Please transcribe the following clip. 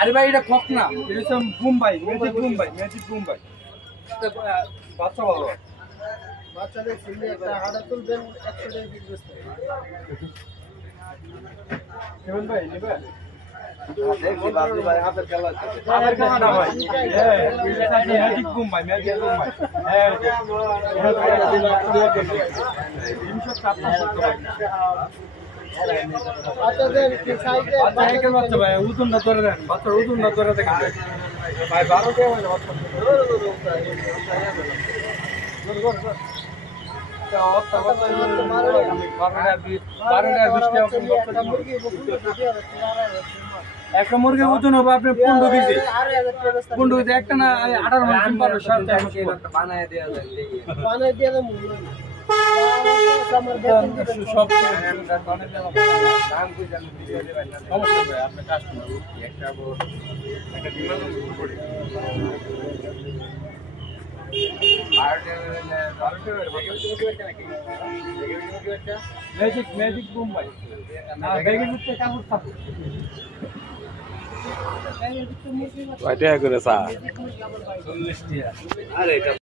আরে ভাই এটা কক না, এটা হচ্ছে মুম্বাই, ম্যাজিক মুম্বাই। বাচ্চা ভালো, বাচ্চাদের ছেলে একটা হাড়া তুলবেন 100 টাকা বিক্রি করতে। কেমন ভাই নেবে? দেখি বাবু ভাই হাতের খেলা আছে। হাতের খেলা না ভাই, ম্যাজিক মুম্বাই। হ্যাঁ, বাচ্চাদের কি সাইজে বাচ্চাদের বাচ্চা ভাই ওজনটা ধরে দেন, বাচ্চার ওজনটা ধরে দেখেন ভাই 12 টাকা হয় না বাচ্চা। একটা মুরগির ওজন হবে আপনার 15 কেজি। 15 কেজি একটা না 18 মাস পারবে বানায় দেওয়া যায়। বানাই দিয়ে দেব আমার বেতন দিবেন সব দাম কই জানেন দিয়ে দেবেন না। সমস্যা ভাই আপনি কাস্টমার একটা বিমান করে ম্যাজিক মুম্বাই না বেগে দিতে কাপড় থাকে কয়টা করে চা? 40 টাকা। আরে এটা